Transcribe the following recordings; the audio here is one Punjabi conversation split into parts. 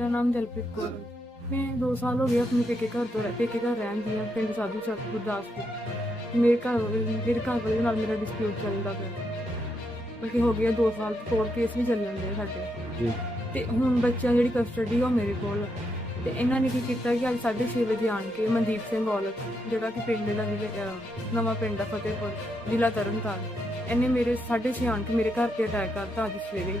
ਮੇਰਾ ਨਾਮ ਦਿਲਪ੍ਰੀਤ ਕੌਰ ਹੈ। ਮੈਂ 2 ਸਾਲ ਹੋ ਗਏ ਆਪਣੇ ਪੇਕੇ ਘਰ ਤੋਂ ਪੇਕੇ ਘਰ ਰਹਿੰਦੀ ਹਾਂ ਪਿੰਡ ਸਾਧੂ ਚੱਕ ਗੁਰਦਾਸਪੁਰ ਮੇਰੇ ਘਰ ਮੇਰੇ ਘਰ ਵਾਲੇ ਨਾਲ ਮੇਰਾ ਡਿਸਪਿਊਟ ਚੱਲਦਾ ਪਿਆ ਬਲਕਿ ਹੋ ਗਿਆ 2 ਸਾਲ ਤੋਂ ਕੇਸ ਵੀ ਚੱਲਣ ਦੇ ਸਾਡੇ ਜੀ ਤੇ ਹੁਣ ਬੱਚਾ ਜਿਹੜੀ ਕਸਟਡੀ ਉਹ ਮੇਰੇ ਕੋਲ ਤੇ ਇਹਨਾਂ ਨੇ ਕੀ ਕੀਤਾ ਕਿ ਅੱਜ 6:30 ਵਜੇ ਆਣ ਕੇ ਮਨਦੀਪ ਸਿੰਘ ਔਲਖ ਜਿਹੜਾ ਕਿ ਪਿੰਡ ਦਾ ਨਵਾਂ ਪਿੰਡ ਦਾ ਫਤਿਹਪੁਰ ਜ਼ਿਲ੍ਹਾ ਤਰਨਤਾਰਨ ਇਹਨੇ ਮੇਰੇ 6:30 ਆਣ ਕੇ ਮੇਰੇ ਘਰ ਤੇ ਅਟੈਕ ਕਰਤਾ ਅੱਜ ਸਵੇਰੇ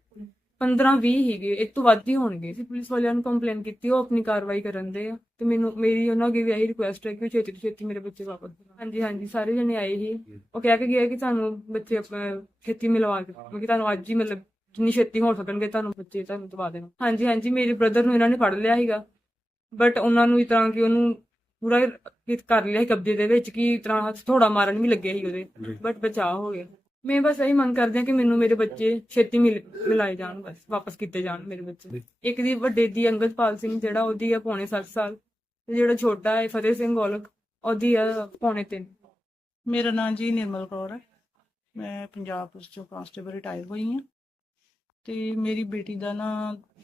15-20 ਹੀਗੇ ਇਸ ਤੋਂ ਵੱਧ ਹੀ ਹੋਣਗੇ ਅਸੀਂ ਪੁਲਿਸ ਵਾਲਿਆਂ ਨੂੰ ਕੰਪਲੇਨ ਕੀਤੀ ਉਹ ਆਪਣੀ ਕਾਰਵਾਈ ਕਰਨ ਦੇ ਆ ਤੇ ਮੈਨੂੰ ਮੇਰੀ ਉਹਨਾਂ ਅੱਗੇ ਵੀ ਇਹੀ ਰਿਕੁਐਸਟ ਹੈ ਕਿ ਛੇਤੀ ਤੋਂ ਛੇਤੀ ਮੇਰੇ ਬੱਚੇ ਵਾਪਸ ਕਰਾ ਹਾਂਜੀ ਹਾਂਜੀ ਸਾਰੇ ਜਣੇ ਆਏ ਹੀ ਉਹ ਕਹਿ ਕੇ ਗਿਆ ਕਿ ਤੁਹਾਨੂੰ ਬੱਚੇ ਆਪਣਾ ਛੇਤੀ ਮਿਲਵਾ ਕੇ ਮੈਂ ਕਿ ਤੁਹਾਨੂੰ ਅੱਜ ਹੀ ਮਤਲਬ ਜਿੰਨੀ ਛੇਤੀ ਹੋ ਸਕਣਗੇ ਤੁਹਾਨੂੰ ਬੱਚੇ ਤੁਹਾਨੂੰ ਦਵਾ ਦੇਣਾ ਹਾਂਜੀ ਹਾਂਜੀ ਮੇਰੇ ਬ੍ਰਦਰ ਨੂੰ ਇਹਨਾਂ ਨੇ ਫੜ ਲਿਆ ਸੀਗਾ ਬਟ ਉਹਨਾਂ ਨੂੰ ਇਸ ਤਰ੍ਹਾਂ ਕਿ ਉਹਨੂੰ ਪੂਰਾ ਕਰ ਲਿਆ ਕਬਜ਼ੇ ਦੇ ਵਿੱਚ ਕਿ ਇਸ ਤਰ੍ਹਾਂ ਹੱਥ ਥੋੜਾ ਮਾਰਨ ਵੀ ਲੱਗਿਆ ਸੀ ਉਹਦੇ ਬਟ ਬਚਾਅ ਹੋ ਗਿਆ ਮੈਂ ਬਸ ਇਹੀ ਮੰਗ ਕਰਦੀ ਆ ਕਿ ਮੈਨੂੰ ਮੇਰੇ ਬੱਚੇ ਛੇਤੀ ਮਿਲਾਏ ਜਾਣ ਬਸ ਵਾਪਸ ਕੀਤੇ ਜਾਣ ਮੇਰੇ ਬੱਚੇ ਇੱਕ ਦੀ ਵੱਡੇ ਦੀ ਅੰਗਦਪਾਲ ਸਿੰਘ ਜਿਹੜਾ ਉਹਦੀ ਆ ਪੌਣੇ 7 ਸਾਲ ਤੇ ਜਿਹੜਾ ਛੋਟਾ ਹੈ ਫਤਿਹ ਸਿੰਘ ਗੋਲਕ ਉਹਦੀ ਆ ਪੌਣੇ 3 ਮੇਰਾ ਨਾਮ ਜੀ ਨਿਰਮਲ ਕੌਰ ਹੈ ਮੈਂ ਪੰਜਾਬ ਪੁਲਿਸ ਚੋਂ ਕਾਂਸਟੇਬਲ ਰਿਟਾਇਰ ਹੋਈ ਹਾਂ ਤੇ ਮੇਰੀ ਬੇਟੀ ਦਾ ਨਾ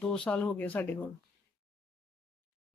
2 ਸਾਲ ਹੋ ਗਏ ਸਾਡੇ ਕੋਲ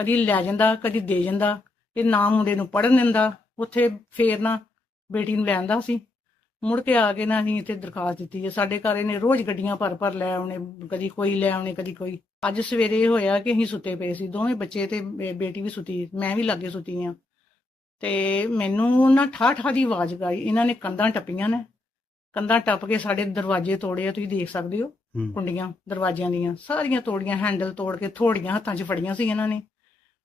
ਕਦੀ ਲੈ ਜਾਂਦਾ ਕਦੀ ਦੇ ਜਾਂਦਾ ਤੇ ਨਾ ਮੁੰਡੇ ਨੂੰ ਪੜਨ ਦਿੰਦਾ ਉੱਥੇ ਫੇਰ ਨਾ ਬੇਟੀ ਨੂੰ ਲੈਂਦਾ ਸੀ ਮੁੜ ਕੇ ਆ ਕੇ ਨਾ ਅਸੀਂ ਇੱਥੇ ਦਰਖਾਸਤ ਦਿੱਤੀ ਹੈ ਸਾਡੇ ਘਰ ਇਹਨੇ ਰੋਜ਼ ਗੱਡੀਆਂ ਭਰ ਭਰ ਲੈ ਆਉਣੇ ਕਦੀ ਕੋਈ ਲੈ ਆਉਣੇ ਕਦੀ ਕੋਈ ਅੱਜ ਸਵੇਰੇ ਇਹ ਹੋਇਆ ਕਿ ਅਸੀਂ ਸੁੱਤੇ ਪਏ ਸੀ ਦੋਵੇਂ ਬੱਚੇ ਤੇ ਬੇਟੀ ਵੀ ਸੁਤੀ ਮੈਂ ਵੀ ਲੱਗੇ ਸੁਤੀ ਆ ਤੇ ਮੈਨੂੰ ਉਹਨਾਂ ਠਾ ਠਾ ਦੀ ਆਵਾਜ਼ ਗਾਈ ਇਹਨਾਂ ਨੇ ਕੰਧਾਂ ਟੱਪੀਆਂ ਨੇ ਕੰਧਾਂ ਟੱਪ ਕੇ ਸਾਡੇ ਦਰਵਾਜ਼ੇ ਤੋੜੇ ਆ ਤੁਸੀਂ ਦੇਖ ਸਕਦੇ ਹੋ ਕੁੰਡੀਆਂ ਦਰਵਾਜ਼ਿਆਂ ਦੀਆਂ ਸਾਰੀਆਂ ਤੋੜੀਆਂ ਹੈਂਡਲ ਤੋੜ ਕੇ ਥੋੜੀਆਂ ਹੱਥਾਂ 'ਚ ਫੜੀਆਂ ਸੀ ਇਹਨਾਂ ਨੇ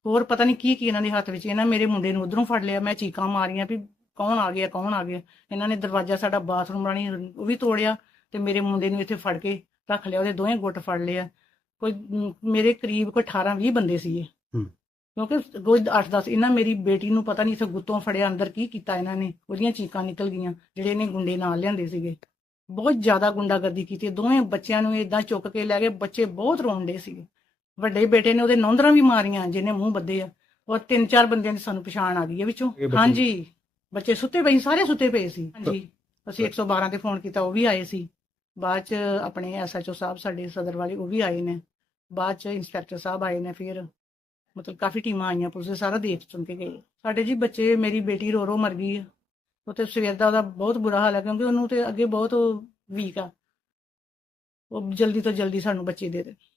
ਹੋਰ ਪਤਾ ਨਹੀਂ ਕੀ ਕੀ ਇਹਨਾਂ ਦੇ ਹੱਥ ਵਿੱਚ ਇਹਨਾਂ ਮੇਰੇ ਮੁੰਡੇ ਨੂੰ ਉਧਰੋਂ ਫੜ ਲਿਆ ਮੈਂ ਚੀਕਾਂ ਮਾਰੀਆਂ ਵੀ ਕੌਣ ਆ ਗਿਆ ਕੌਣ ਆ ਗਿਆ ਇਹਨਾਂ ਨੇ ਦਰਵਾਜ਼ਾ ਸਾਡਾ ਬਾਥਰੂਮ ਬਣਾਣੀ ਉਹ ਵੀ ਤੋੜਿਆ ਤੇ ਮੇਰੇ ਮੁੰਡੇ ਨੂੰ ਇੱਥੇ ਫੜ ਕੇ ਰੱਖ ਲਿਆ ਉਹਦੇ ਦੋਵੇਂ ਗੁੱਟ ਫੜ ਲਿਆ ਕੋਈ ਮੇਰੇ ਕਰੀਬ ਕੋਈ 18 20 ਬੰਦੇ ਸੀਗੇ ਕਿਉਂਕਿ ਕੋਈ 8-10 ਇਹਨਾਂ ਮੇਰੀ ਬੇਟੀ ਨੂੰ ਪਤਾ ਨਹੀਂ ਇਥੇ ਗੁੱਤੋਂ ਫੜਿਆ ਅੰਦਰ ਕੀ ਕੀਤਾ ਇਹਨਾਂ ਨੇ ਉਹਦੀਆਂ ਚੀਕਾਂ ਨਿਕਲ ਗਈਆਂ ਜਿਹੜੇ ਇਹਨੇ ਗੁੰਡੇ ਨਾਲ ਲਿਆਂਦੇ ਸੀਗੇ ਬਹੁਤ ਜ਼ਿਆਦਾ ਗੁੰਡਾਗਰਦੀ ਕੀਤੀ ਦੋਵੇਂ ਬੱਚਿਆਂ ਨੂੰ ਇਦਾਂ ਚੁੱਕ ਕੇ ਲੈ ਗਏ ਬੱਚੇ ਬਹੁਤ ਰੋਂਦੇ ਸੀਗੇ ਵੱਡੇ ਬੇਟੇ ਨੇ ਉਹਦੇ ਨੌਂਦਰਾਂ ਵੀ ਮਾਰੀਆਂ ਜਿਹਨੇ ਮੂੰਹ ਬੱਦੇ ਆ ਔਰ ਤਿੰਨ ਚਾਰ ਬੰਦਿਆਂ ਦੀ ਸਾਨੂੰ ਪਛਾਣ ਆ ਗਈ ਹੈ ਵਿੱਚੋਂ ਹਾਂਜੀ ਬੱਚੇ ਸੁੱਤੇ ਪਏ ਸਾਰੇ ਸੁੱਤੇ ਪਏ ਸੀ ਹਾਂਜੀ ਅਸੀਂ 112 ਤੇ ਫੋਨ ਕੀਤਾ ਉਹ ਵੀ ਆਏ ਸੀ ਬਾਅਦ ਚ ਆਪਣੇ ਐਸਐਚਓ ਸਾਹਿਬ ਸਾਡੇ ਸਦਰ ਵਾਲੇ ਉਹ ਵੀ ਆਏ ਨੇ ਬਾਅਦ ਚ ਇੰਸਪੈਕਟਰ ਸਾਹਿਬ ਆਏ ਨੇ ਫਿਰ ਮਤਲਬ ਕਾਫੀ ਟੀਮਾਂ ਆਈਆਂ ਪੁਲਿਸ ਸਾਰਾ ਦੇਖ ਚੁੱਕ ਕੇ ਗਏ ਸਾਡੇ ਜੀ ਬੱਚੇ ਮੇਰੀ ਬੇਟੀ ਰੋ ਰੋ ਮਰ ਗਈ ਹੈ ਉਹ ਤੇ ਸਵੇਰ ਦਾ ਉਹਦਾ ਬਹੁਤ ਬੁਰਾ ਹਾਲ ਹੈ ਕਿਉਂਕਿ ਉਹਨੂੰ ਤੇ ਅੱਗੇ ਬਹੁਤ ਵੀਕ ਆ ਉਹ ਜਲਦੀ ਤੋਂ ਜਲਦੀ ਸਾਨੂੰ ਬੱਚੇ ਦੇ ਦੇ